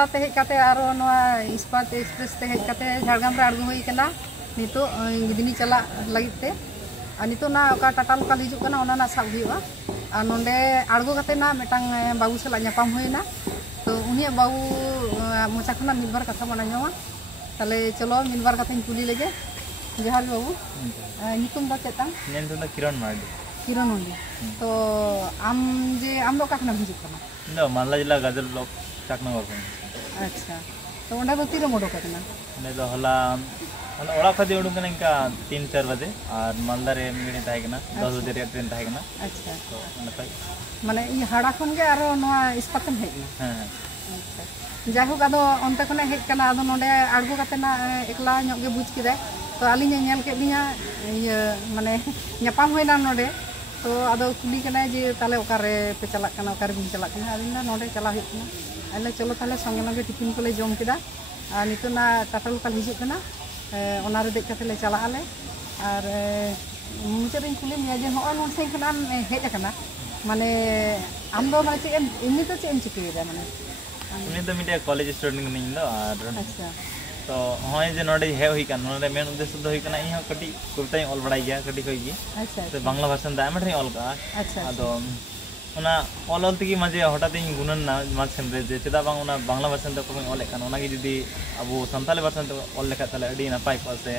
तला ते हेज काते आरो नोआ इस्पात एक्सप्रेस ते हेज काते झाड़ग्राम रे आड़गो हुई कना नितो गिदनी चला लगित ते नितो ना ओका टाटा लोकल हिजुक कना ओना ना साब हुईवा आ नोंडे आड़गो काते ना मेटांग बाबू सला ᱧᱟᱯᱟᱢ हुईना तो उनिया बाबू मोचा खना मिदबार कथा बना ᱧᱟᱢᱟ ताले चलो मिदबार कथा कुली लेगे जोहार बाबू नितुम दा चेता नेम तो किरण मार्डी किरण मार्डी तो आम दो काखना हिजुक कना नो मालदा जिला गाजल ब्लॉक चाकनगर को अच्छा तो ओंडा दो तीन मोडो कतना ने दो हला हला ओड़ा खदे उडुं कना इनका 3-4 बजे और मालदा रे मिगणी ताहे कना 10 बजे रे ट्रेन ताहे कना अच्छा तो नपाय माने इ हाड़ा खन के आरो नोआ इस्पातम हेजना हां अच्छा जाहोक आदो ओनते खने हेज कना आदो नोडे आड़गो काते ना एकला ᱧᱚᱜ गे बुझ किदा तो आलिᱧ ᱧᱮᱞ के लिया ये माने ᱧᱟᱯᱟᱢ होइना नोडे तो आदो कुली कना जे ताले ओकारे पे चलाक कना ओकारे बिन चलाक कना आलिना नोडे चला हुई कना आले चलो ताले संगे लगे टिफिन कोले जम किदा आ नितो ना टाटा लोकल हिजुक कना ओना रे देख काते ले चला आले और मुचे रिन कुली मिया जे होय नोन से कना हेज कना माने आम दो माने चे इमनी तो चे एम चिकेदा माने इमनी तो मिटे कॉलेज स्टूडेंट नहीं दो और अच्छा तो होय जे नोडे हे होई कन नोडे मेन उद्देश्य दो होई कना इ हो कटी कविता ऑल बड़ाई गया कटी कोई गी अच्छा तो बांग्ला भाषा दा मठे ऑल का अच्छा अदो ओना ऑल तकी माजे हटात इन गुणन ना माज सेमरे जे चेदा बांग ओना बांग्ला भाषा दा को ऑल एकान ओना गी जदी अबो संताली भाषा दा ऑल लेखा तले अडी ना पाई पासे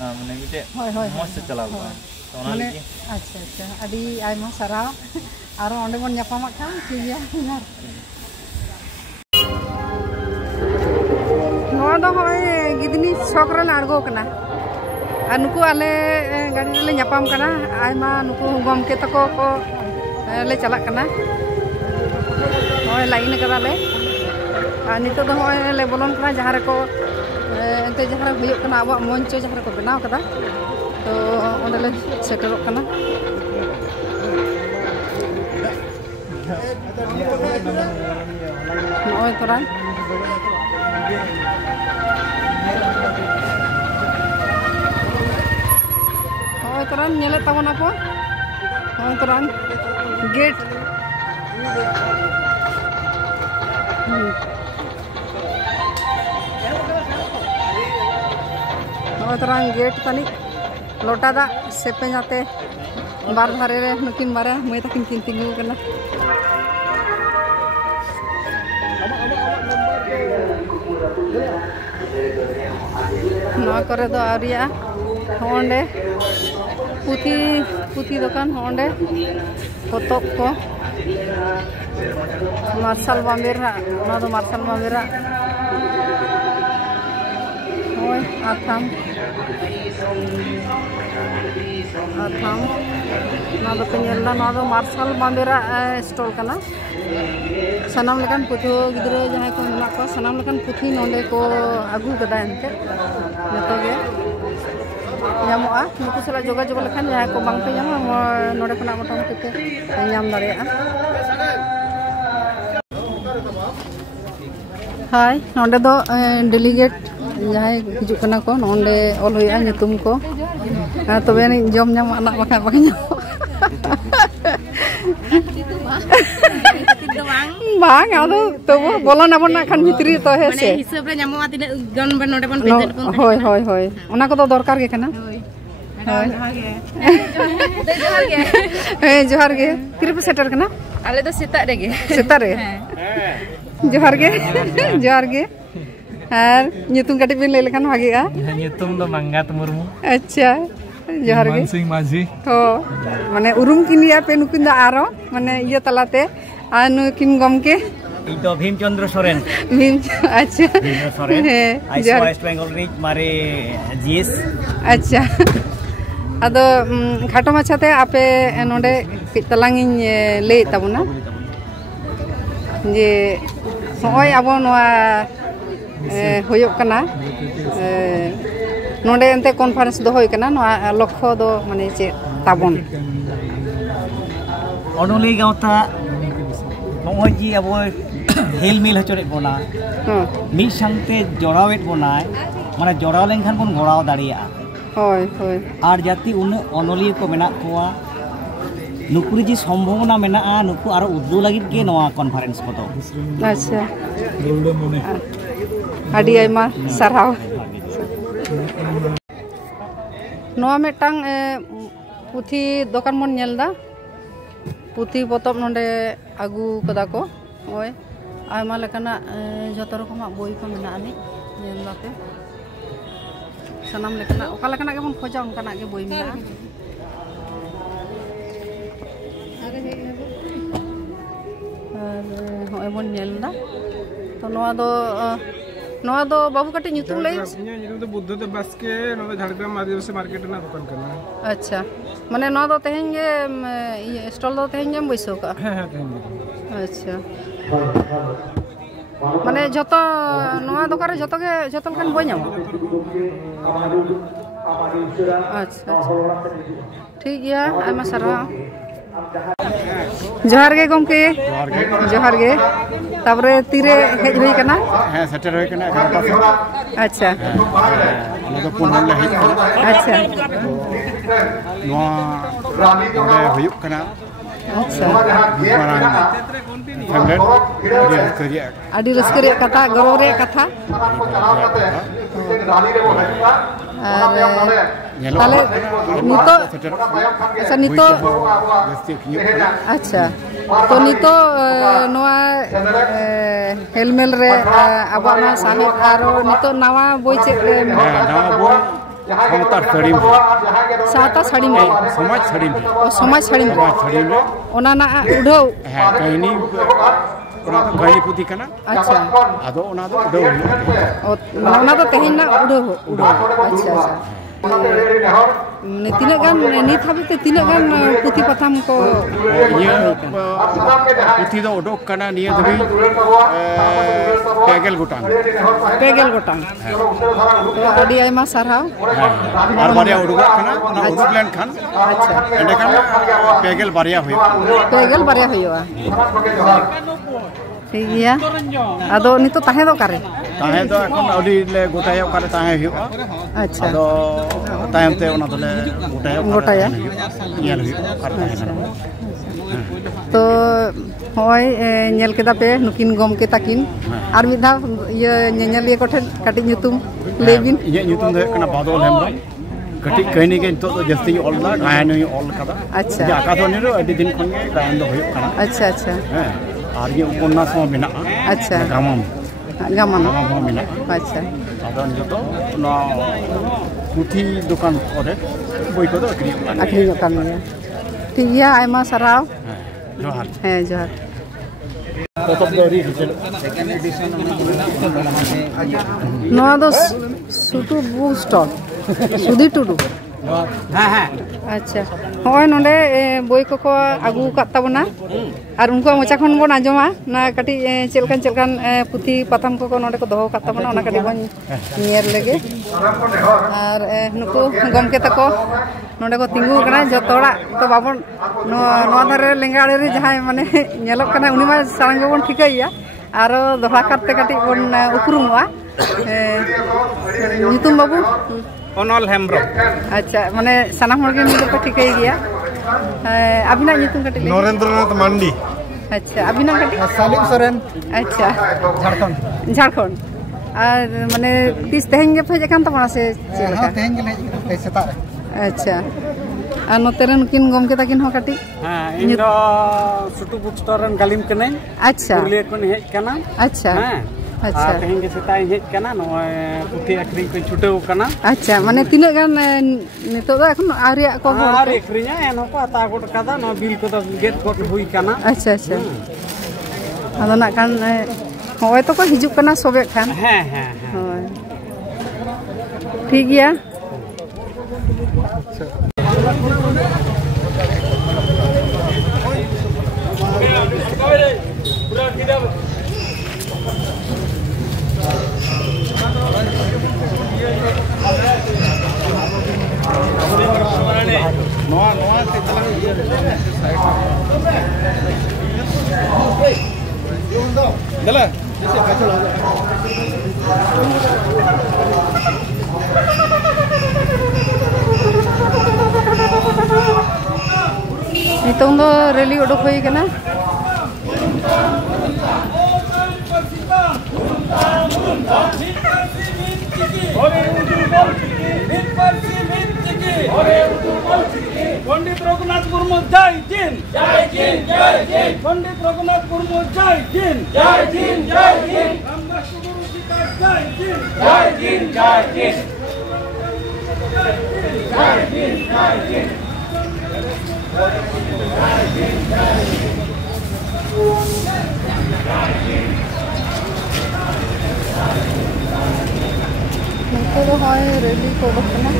ना माने मिटे होय होय मस्त चलाव तो ओना लगी अच्छा अच्छा अडी आइमा सारा आरो ओंडे बन ᱧᱟᱯᱟᱢ खान ठीक गया यार नोआ दो होय गिदनी सकरे आड़गो कना आ नुकु आले गाड़ी रे ᱧᱟᱯᱟᱢ कना आइमा नुकु गमके तको को ले चलाक कना होय लाइन कदा ले आ नितो दो होय ले बोलन कना जहां रे को एंते जहां रे हुयो कना अब मंच जहां रे को बनाव कदा तो ओंडे ले सेटरक कना नोय तोरान होय तोरान नेले ताबना को होय तोरान गेट होय तोरान गेट तनी लोटा दा सेपे जाते बार धारे रे नकिन बारे मय तकिन किन तिंगु कना नोआ करे दो आरिया होंडे पुथी दुकान होंडे पोतोब को मार्शल बामेरा ना दो मार्शल बामेरा होय आथाम ना दो पेनेला ना दो मार्शल बामेरा स्टॉल कना सनाम लेकान पुथो गिद्रे जहां को मेना को सनाम लेकान पुथी नोंडे को आगु कदा एनते जतो गे ᱧᱟᱢᱚᱜᱼᱟ नुकु सला जोगाजोग लेखान जहां को बांग पे ᱧᱟᱢᱟ नोडे खना मोटामोटी ते ᱧᱟᱢ दाड़ेया हाय नोंडे दो डेलीगेट जहां हिजुक कना को नोंडे ऑल होया नितुम को तबे नि जम ᱧᱟᱢ अना बखा बखा ᱧᱟᱢ बांग आदो तो बोलन अपन ना खान भितरी तो है से हिसाब रे ᱧᱟᱢᱚᱜᱼᱟ तिने गन बन नोडे बन पेजल बन होय होय होय ओना को तो दरकार गे कना होय जोहार गे किरे पे सेटर कना आले तो सेता रे जोहार गे आर नितुम काटी बिन ले लेखान भागेगा नितुम दो मंगात मुर्मू अच्छा जोहार गे सिंह माझी तो माने उरुम किनिया पे नुकिन दा आरो माने ये तलाते आनु किन गमके इतो भीमचंद्र सोरेन अच्छा भीमचंद्र सोरेन आई वेस्ट बेंगल रिच मारे जीएस अच्छा अदो खाटो माछाते आपे नोडे तलांगिन ले ताबुना जे होय आबो नोआ होयो कना नोडे एंते कॉन्फ्रेंस दो होय कना नोआ लक्ष्य दो माने चे ताबन ओनोली गावता नोय जी अब हेल मिल हचोरेत बोना मिल संगते जोड़ावेत बोना माने जोड़ाव लेनखान बन गोड़ाव दाड़िया होय होय आर जाति उन ओनोली को मेना कोआ नुकुरी जी संभावना मेना नुकु आरो उद्दू लगित के नवा कॉन्फ्रेंस को तो अच्छा आदि आयमा साराव नवा मेटांग पुथी दोकान मन नेलदा पुथी पोतब नोंडे आगू कदा को ओय आयमा लेकाना जतो रकम बोई को मेना आनी नेलदाते सनाम लेकाना ओका लेकाना के बन खोजा उनकाना के बोई मेना और बन नेलदा तो नवा दो बाबू कटी ᱧᱩᱛᱩᱢ लई ᱧᱩᱛᱩᱢ ᱫᱚ ᱵᱩᱫᱽᱫᱷᱚ ᱵᱟᱥᱠᱮ ᱱᱚᱰᱮ ঝাড়গ্রাম আদিবাসী মার্কেট ᱨᱮᱱᱟᱜ ᱫᱚᱠᱟᱱ ᱠᱟᱱᱟ अच्छा माने नवा दो तेहें गे स्टॉल दो तेहें गे बैसो का ᱦᱮᱸ ᱦᱮᱸ अच्छा माने जतो नवा दोकान रे जतो लकन बय ᱧᱟᱢᱟ अच्छा ठीक गया आयमा सारा जोहार गे गमके जोहार गे तापरे तीरे हेज होई कना ᱦᱮᱸ ᱥᱮᱴᱮᱨ ᱦᱩᱭ ᱠᱟᱱᱟ 11টা ᱥᱮ अच्छा ᱚᱱᱟ ᱫᱚ ᱯᱩᱱ ᱦᱚᱲ ᱞᱮ ᱦᱮᱡ ᱠᱟᱱᱟ अच्छा ᱱᱚᱣᱟ ᱚᱸᱰᱮ ᱦᱩᱭᱩᱜ ᱠᱟᱱᱟ अच्छा आदि रस्के रे कथा गौरव रे कथा ताले नितो अच्छा नितो अच्छा तो नितो नवा हेलमेल रे आबा ना साहिब आरो नितो नवा बोई चेक रे नवा बोई साता साड़ी में समाज साड़ी में समाज साड़ी में ओना ना उड़ो है कहनी ओना तो गई पुती कना अच्छा आदो ओना तो उड़ो ओना तो तेहिन ना उड़ो अच्छा अच्छा तीन गान नित हाबिते तीन गान पुती पथाम को ये पुती दो उडोक कना निया दबी पेगल गोटांग आदि आयमा सारहाव आर बारिया उडोक कना ना उडोक लेन खान अच्छा एंडे खान पेगल बारिया हुआ ठीक गया आदो नितो ताहे दो करे ताहे दो এখন अडी ले गोटाया करे ताहे हुआ अच्छा आदो तायम ते ओना दले गोटाया येल हुआ तो होय नेल केदा पे नुकिन गम के ताकिन आर मिधा ये नेनेलिए कोठे काटी ᱧᱩᱛᱩᱢ लेबिन ये ᱧᱩᱛᱩᱢ दो कना बादल हेमब्रम कटी कहनी के तो जस्ती ऑलदा गायन ऑल कदा अच्छा आका दो निरो अडी दिन खन के गायन दो हुई कना अच्छा अच्छा हैं आर ये उपन्यास में मेना अच्छा गामम में मेना अच्छा आदो नितो ना पुथी दुकान करे बोई को दो आखरी दुकान में ठीक गया आयमा सराव जोहार है जोहार प्रथम दौरी सेकेंड एडिशन नवा दो सुटू बुक स्टॉल सुधी टुडू हाँ हाँ अच्छा होय नोंडे बोई को आगू का तबना और उनको मोचा खन बन आजमा ना कटी चलकान पुथी पथाम को नोंडे को दोहो का तबना ओना कटी बन नियर लेगे और नुको गमके तको नोंडे को तिंगु कना जतोड़ा तो बाबन नोआ धरे लेंगाड़े रे जहां माने नेलक कना उनी मा सारंग बन ठिकाइया और दोहा करते कटी बन उपरुमवा नितुम बाबू ओनल हेमब्रम अच्छा माने सनाम हर के नितो ठिकाई गया अभिना नितुम कटी नरेंद्रनाथ मांडी अच्छा अभिना कटी सालिम सोरेन अच्छा झारखंड और माने तीस तेहें के फेज कान तबना से हां तेहें के ले सेता अच्छा और नोतेरन किन गम के ताकिन हो कटी हां इन दो सुटू बुक स्टोर रन गालिम कने अच्छा पुरलिया कोन हेज कना अच्छा हां अच्छा तेहें के सेताई हेज कना नो पुथी अखरी को छुटेव कना अच्छा माने तीन गान नितो दो एखन आरिया को आर एकरिया एनो को आता गोट कदा नो बिल को दो गेट कोट हुई कना अच्छा अच्छा आदो ना कान होय तो को हिजुक कना सोबे खान हां हां होय ठीक गया नितों दो रैली उडुक हुई कना पंडित रघुनाथ मुर्मू जय हिंद जय हिंद जय हिंद पंडित रघुनाथ मुर्मू जय हिंद जय हिंद जय हिंद रामदास गुरु जी का जय हिंद जय हिंद जय हिंद जय हिंद जय हिंद नितो दो होय रैली को उडुक कना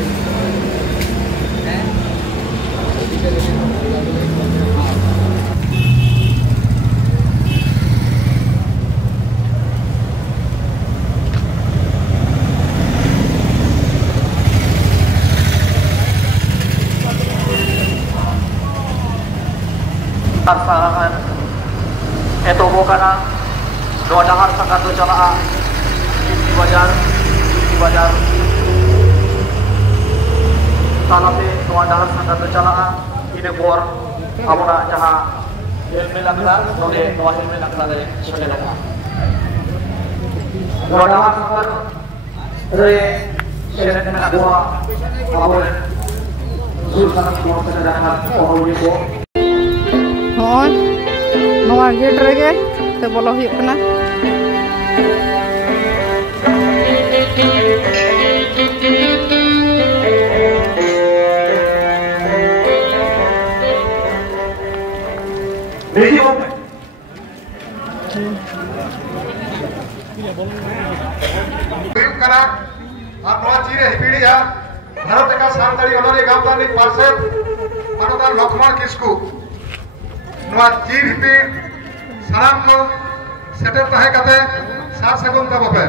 Sarangan itu bukan doa dahar sangat berjalan di bajar tapi doa dahar sangat berjalan ini bor kamu nak jaha ilmu laksa oleh doa ilmu laksa dari saudara doa dahar sangat dari syarat dengan doa kamu sultan kamu sedang orang itu होय नवा gate रेगे ते बोलो हुई कना भारत का सानताड़ी honorary गामदानी पार्षद मानवदार लक्ष्मण किस्कू जीव hippie साराम को सेटल तहे कते सार सगुन तब पे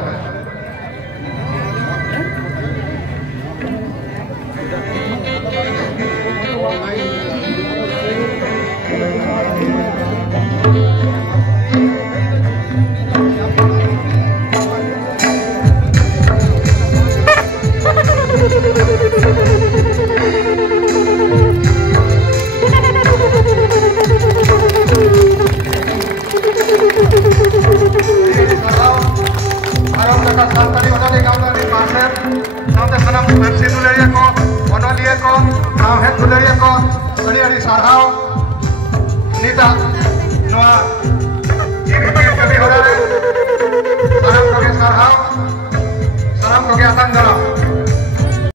साराव नीता जीव कमी हो